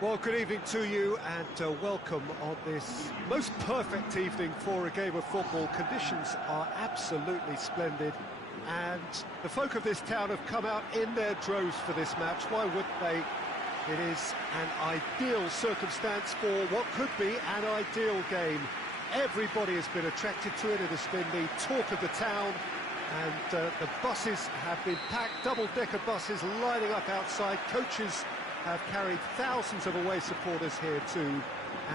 Well, good evening to you and welcome on this most perfect evening for a game of football. Conditions are absolutely splendid and the folk of this town have come out in their droves for this match. Why wouldn't they? It is an ideal circumstance for what could be an ideal game. Everybody has been attracted to it. It has been the talk of the town, and the buses have been packed, double-decker buses lining up outside. Coaches have carried thousands of away supporters here too,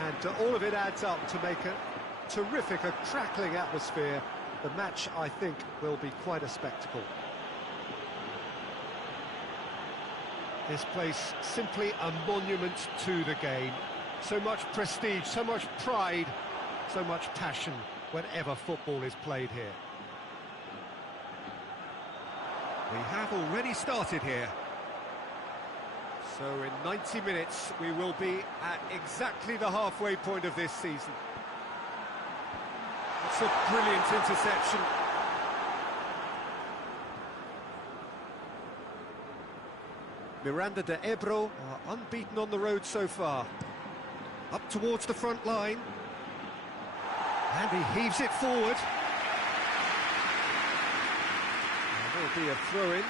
and all of it adds up to make a terrific, a crackling atmosphere. The match, I think, will be quite a spectacle. This place simply a monument to the game. So much prestige, so much pride, so much passion whenever football is played here. We have already started here. So in 90 minutes we will be at exactly the halfway point of this season. It's a brilliant interception. Miranda de Ebro are unbeaten on the road so far. Up towards the front line. And he heaves it forward. And there'll be a throw-in.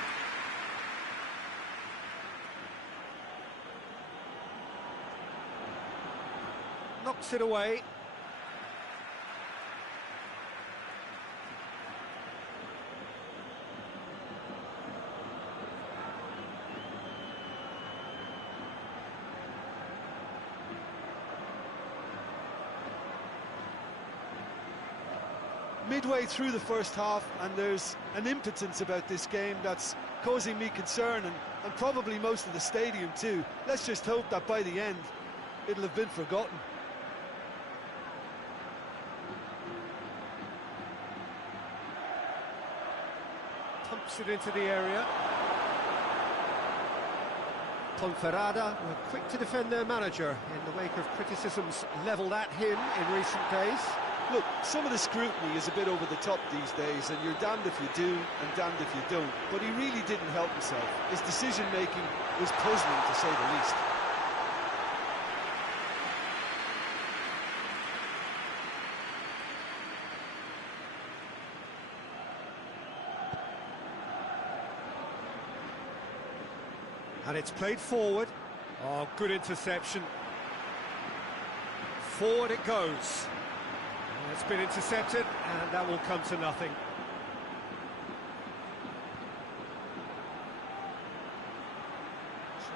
Knocks it away. Midway through the first half, and there's an impotence about this game that's causing me concern, and probably most of the stadium too. Let's just hope that by the end it'll have been forgotten. Pumps it into the area. Conferada were quick to defend their manager in the wake of criticisms levelled at him in recent days. Look, some of the scrutiny is a bit over the top these days, and you're damned if you do and damned if you don't. But he really didn't help himself. His decision-making was puzzling, to say the least. And it's played forward. Oh, good interception. Forward it goes. It's been intercepted, and that will come to nothing.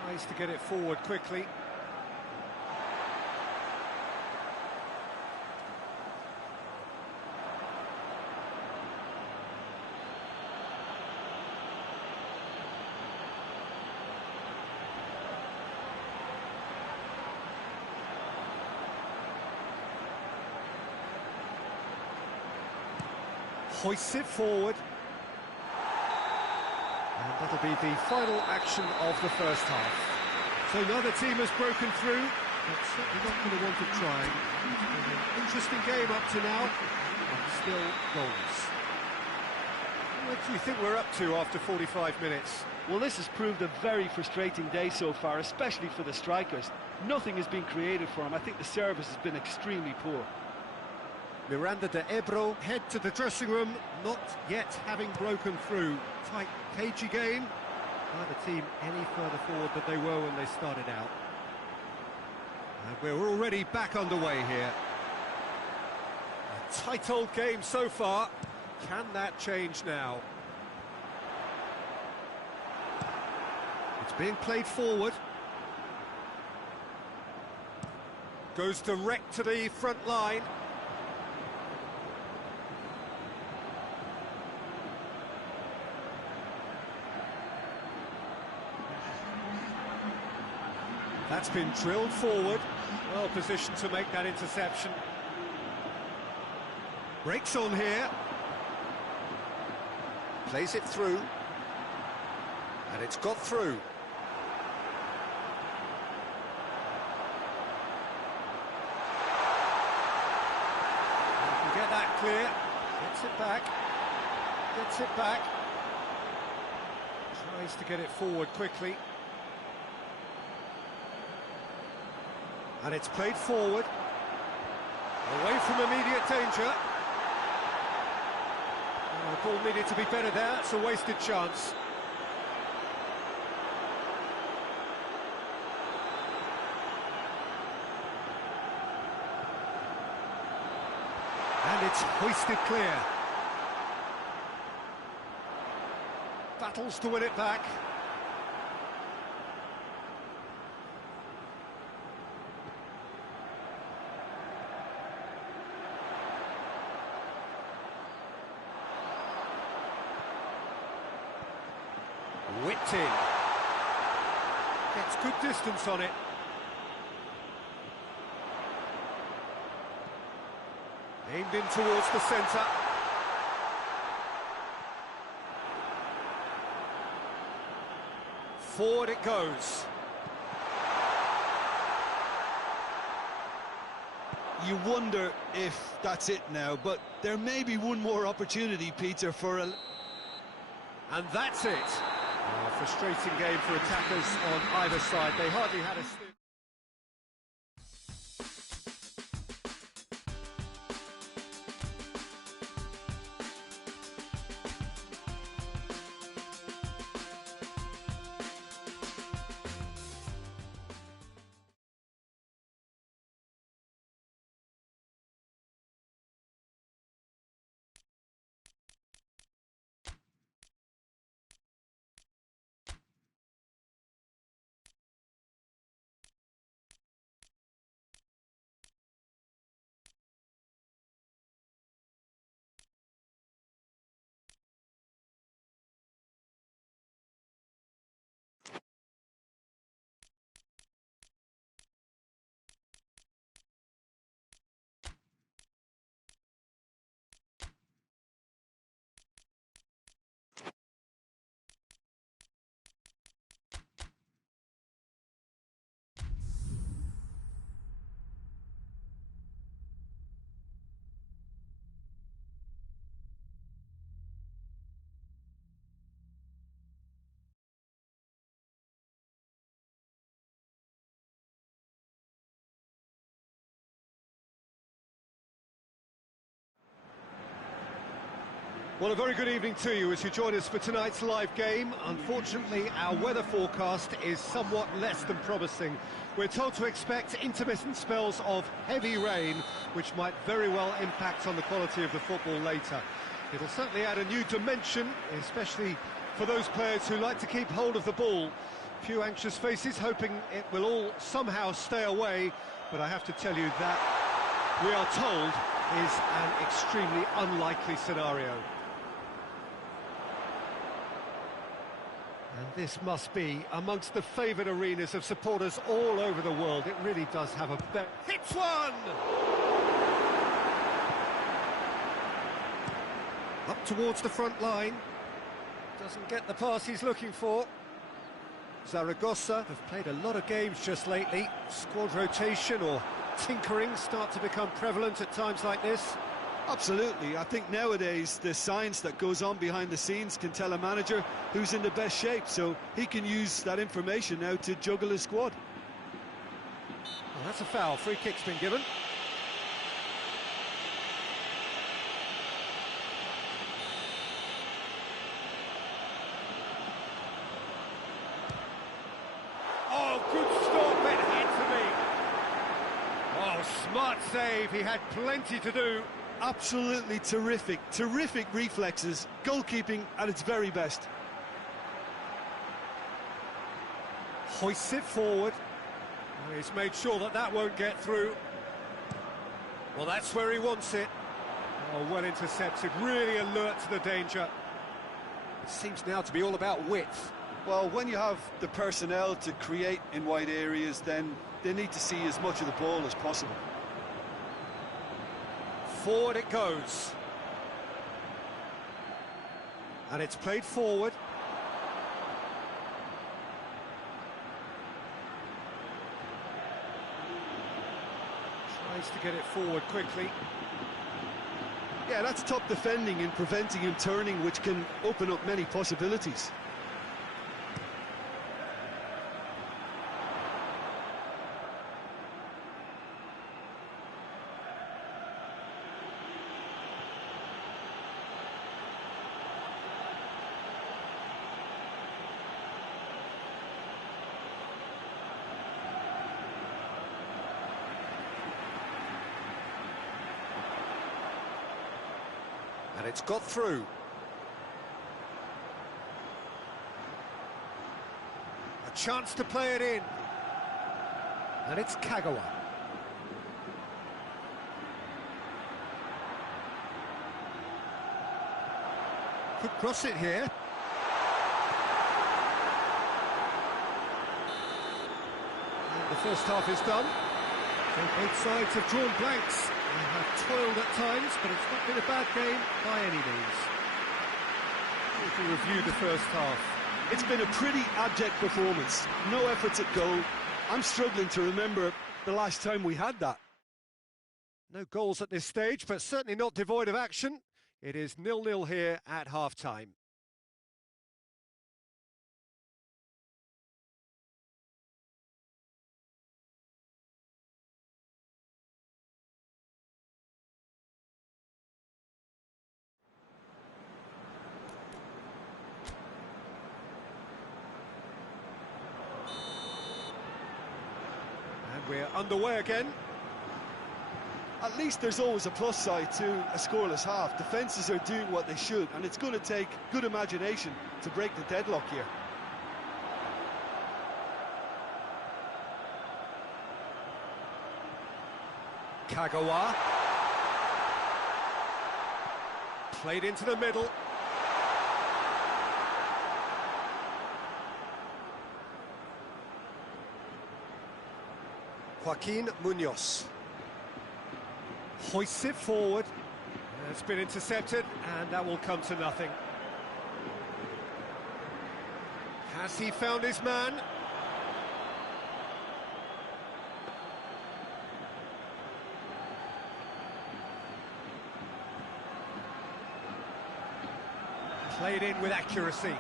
Tries to get it forward quickly. Hoists it forward. And that'll be the final action of the first half. So neither team has broken through, but certainly not going to want to try. It's been an interesting game up to now, but still goals. What do you think we're up to after 45 minutes? Well, this has proved a very frustrating day so far, especially for the strikers. Nothing has been created for them. I think the service has been extremely poor. Miranda de Ebro head to the dressing room, not yet having broken through. Tight, cagey game. Neither team any further forward than they were when they started out. And we're already back underway here. A tight old game so far. Can that change now? It's being played forward. Goes direct to the front line. That's been drilled forward, well positioned to make that interception. Breaks on here. Plays it through. And it's got through. You can get that clear. Gets it back. Gets it back. Tries to get it forward quickly. And it's played forward. Away from immediate danger. Oh, the ball needed to be better there. It's a wasted chance. And it's hoisted clear. Battles to win it back. Whipped in. Gets good distance on it. Aimed in towards the centre. Forward it goes. You wonder if that's it now, but there may be one more opportunity, Peter, for a... And that's it. Oh, frustrating game for attackers on either side. They hardly had a... Well, a very good evening to you as you join us for tonight's live game. Unfortunately, our weather forecast is somewhat less than promising. We're told to expect intermittent spells of heavy rain, which might very well impact on the quality of the football later. It'll certainly add a new dimension, especially for those players who like to keep hold of the ball. Few anxious faces hoping it will all somehow stay away, but I have to tell you that we are told is an extremely unlikely scenario. And this must be amongst the favoured arenas of supporters all over the world. It really does have a bet. Hits one! Up towards the front line. Doesn't get the pass he's looking for. Zaragoza have played a lot of games just lately. Squad rotation or tinkering start to become prevalent at times like this. Absolutely. I think nowadays the science that goes on behind the scenes can tell a manager who's in the best shape, so he can use that information now to juggle his squad. Well, that's a foul. Free kick's been given. Oh, good stop. It had to be. Oh, smart save. He had plenty to do. Absolutely terrific reflexes, goalkeeping at its very best. Hoists it forward. Oh, he's made sure that that won't get through. Well, that's where he wants it. Oh, well intercepted, really alert to the danger. It seems now to be all about width. Well, when you have the personnel to create in wide areas, then they need to see as much of the ball as possible. Forward it goes. And it's played forward. Tries to get it forward quickly. Yeah, that's top defending and preventing him turning, which can open up many possibilities. And it's got through. A chance to play it in. And it's Kagawa. Could cross it here. And the first half is done. So both sides have drawn blanks. They have toiled at times, but it's not been a bad game by any means. If we review the first half. It's been a pretty abject performance. No efforts at goal. I'm struggling to remember the last time we had that. No goals at this stage, but certainly not devoid of action. It is 0-0 here at half-time. And we're underway again. At least there's always a plus side to a scoreless half. Defences are doing what they should, and it's going to take good imagination to break the deadlock here. Kagawa. Played into the middle. Joaquin Munoz. Hoists it forward. It's been intercepted, and that will come to nothing. Has he found his man? Played in with accuracy.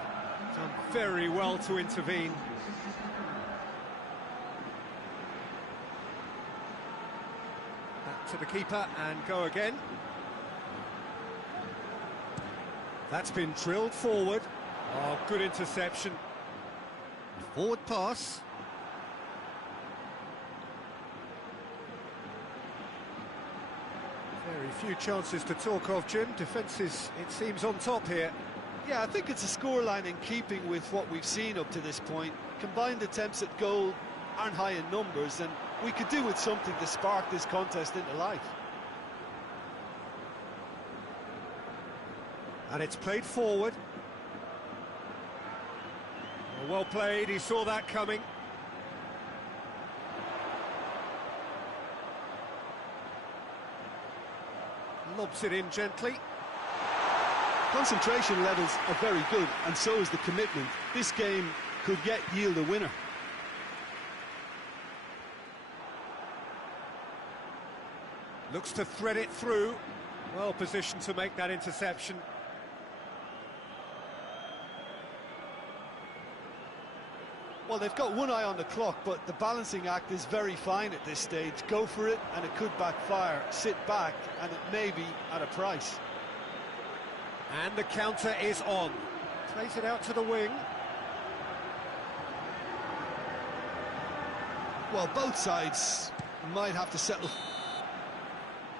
Done very well to intervene. Back to the keeper and go again. That's been drilled forward. Oh, good interception. Forward pass. Very few chances to talk of, Jim. Defence is, it seems, on top here. Yeah, I think it's a scoreline in keeping with what we've seen up to this point. Combined attempts at goal aren't high in numbers, and we could do with something to spark this contest into life. And it's played forward. Well played, he saw that coming. Lobs it in gently. Concentration levels are very good, and so is the commitment. This game could yet yield a winner. Looks to thread it through. Well positioned to make that interception. Well, they've got one eye on the clock, but the balancing act is very fine at this stage. Go for it, and it could backfire. Sit back, and it may be at a price. And the counter is on. Plays it out to the wing. Well, both sides might have to settle.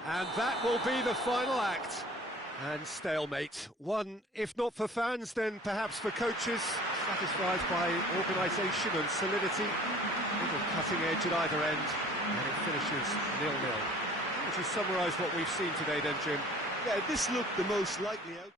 And that will be the final act. And stalemate. One, if not for fans, then perhaps for coaches, satisfied by organisation and solidity. Little cutting edge at either end, and it finishes 0-0. Would you summarise what we've seen today then, Jim? Yeah, this looked the most likely out.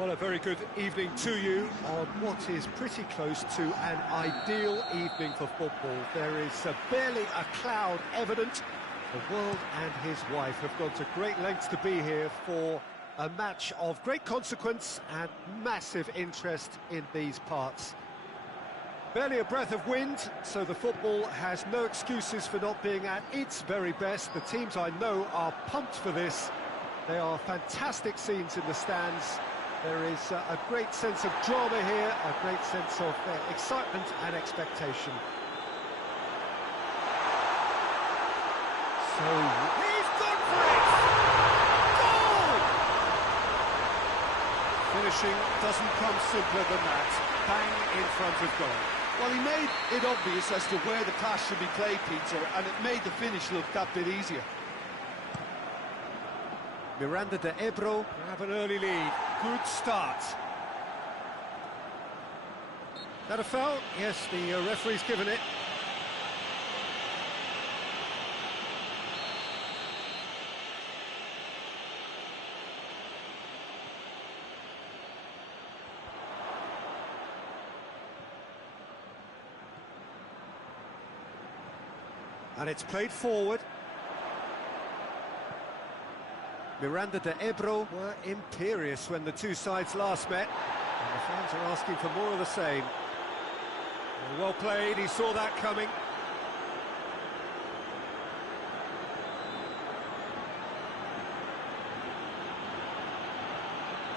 Well, a very good evening to you on what is pretty close to an ideal evening for football. There is barely a cloud evident. The world and his wife have gone to great lengths to be here for a match of great consequence and massive interest in these parts. Barely a breath of wind, so the football has no excuses for not being at its very best. The teams I know are pumped for this. They are fantastic scenes in the stands. There is a great sense of drama here, a great sense of excitement and expectation. So, he's gone for it! Goal! Finishing doesn't come simpler than that. Bang in front of goal. Well, he made it obvious as to where the pass should be played, Peter, and it made the finish look that bit easier. Miranda de Ebro have an early lead. Good start. That a foul? Yes, the referee's given it. And it's played forward. Miranda de Ebro were imperious when the two sides last met, and the fans are asking for more of the same. Well played, he saw that coming.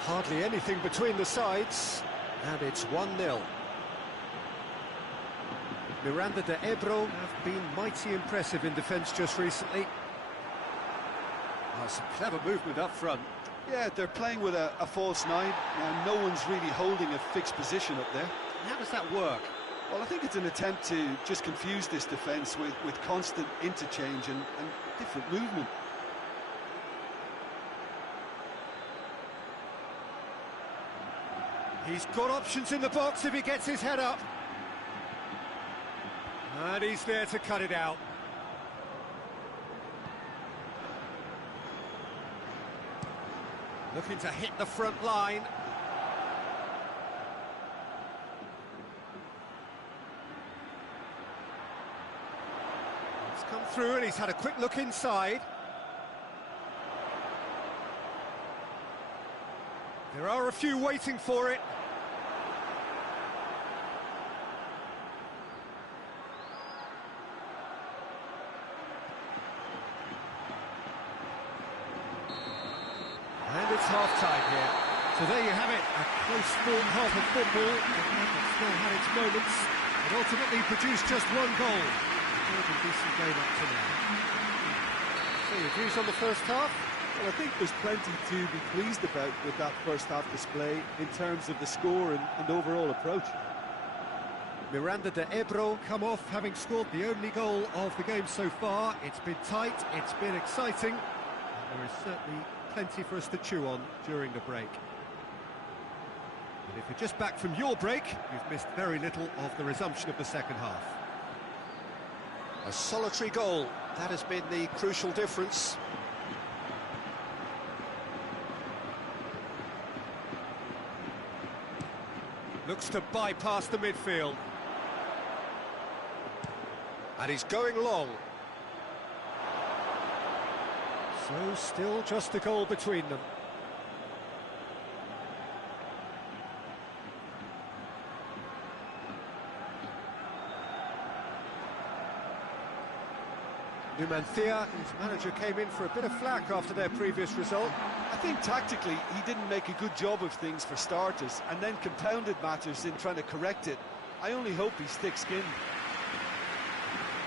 Hardly anything between the sides, and it's 1-0. Miranda de Ebro have been mighty impressive in defence just recently. Oh, some clever movement up front. Yeah, they're playing with a false nine, and no one's really holding a fixed position up there. How does that work? Well, I think it's an attempt to just confuse this defence with constant interchange and different movement. He's got options in the box if he gets his head up. And he's there to cut it out. Looking to hit the front line. It's come through and he's had a quick look inside. There are a few waiting for it. And it's half-time here. So there you have it, a close-fought half of football. It still had its moments. It ultimately produced just one goal. A very decent game up to now. So your views on the first half? Well, I think there's plenty to be pleased about with that first half display in terms of the score and overall approach. Miranda de Ebro come off having scored the only goal of the game so far. It's been tight, it's been exciting, and there is certainly plenty for us to chew on during the break. And if you're just back from your break, you've missed very little of the resumption of the second half. A solitary goal, that has been the crucial difference. Looks to bypass the midfield. And he's going long. So still just a goal between them. Numancia, his manager, came in for a bit of flack after their previous result. I think tactically he didn't make a good job of things for starters, and then compounded matters in trying to correct it. I only hope he's thick-skinned.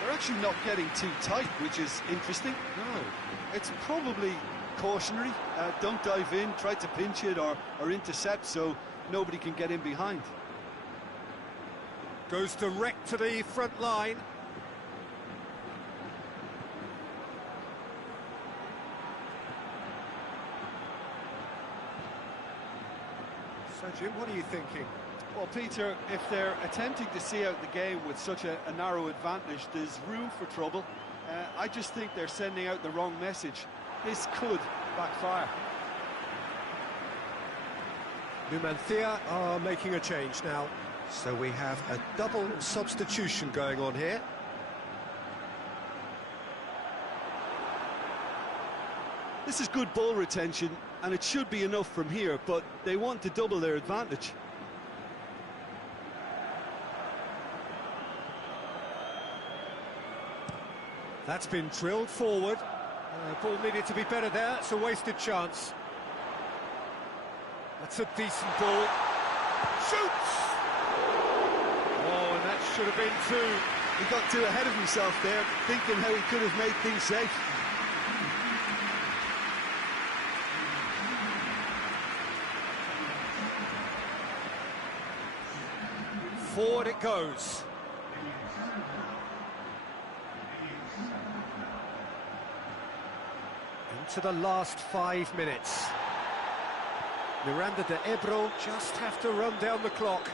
They're actually not getting too tight, which is interesting. No. It's probably cautionary. Don't dive in, try to pinch it or intercept so nobody can get in behind. Goes direct to the front line. So, Jim, what are you thinking? Well, Peter, if they're attempting to see out the game with such a narrow advantage, there's room for trouble. I just think they're sending out the wrong message. This could backfire. Numancia are making a change now. So we have a double substitution going on here. This is good ball retention, and it should be enough from here, but they want to double their advantage. That's been drilled forward. Ball needed to be better there. It's a wasted chance. That's a decent ball. Shoots! Oh, and that should have been two. He got too ahead of himself there, thinking how he could have made things safe. Forward it goes. Into the last 5 minutes. Miranda de Ebro just have to run down the clock.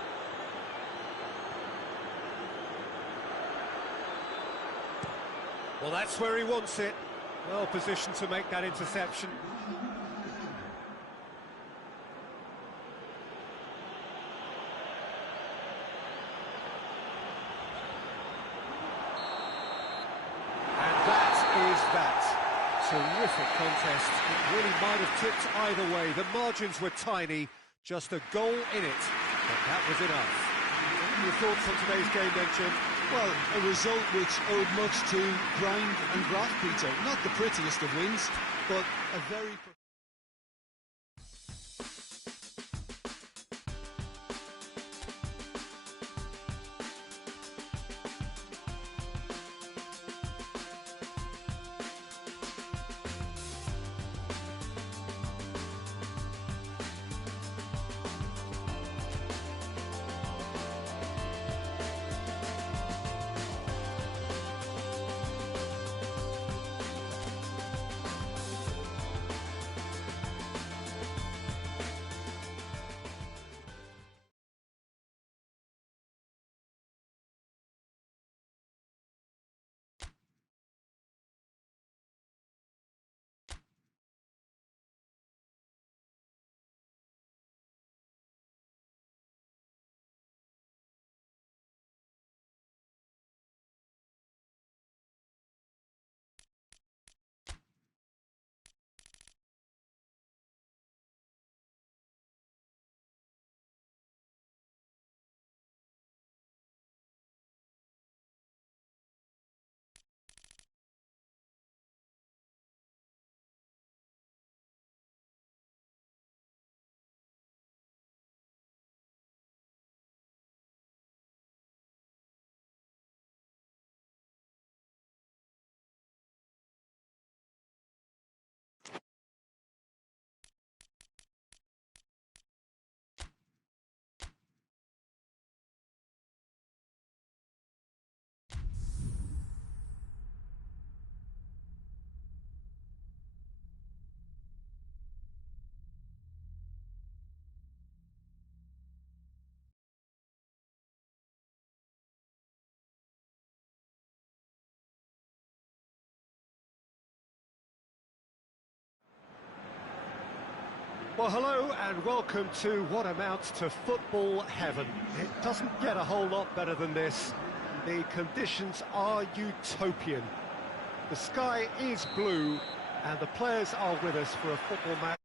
Well, that's where he wants it. Well positioned to make that interception. And that is that. Terrific contest. It really might have tipped either way. The margins were tiny, just a goal in it, but that was enough. What are your thoughts on today's game then, Jim? Well, a result which owed much to grind and graft, Peter. Not the prettiest of wins, but a very... Well, hello and welcome to what amounts to football heaven. It doesn't get a whole lot better than this. The conditions are utopian. The sky is blue and the players are with us for a football match.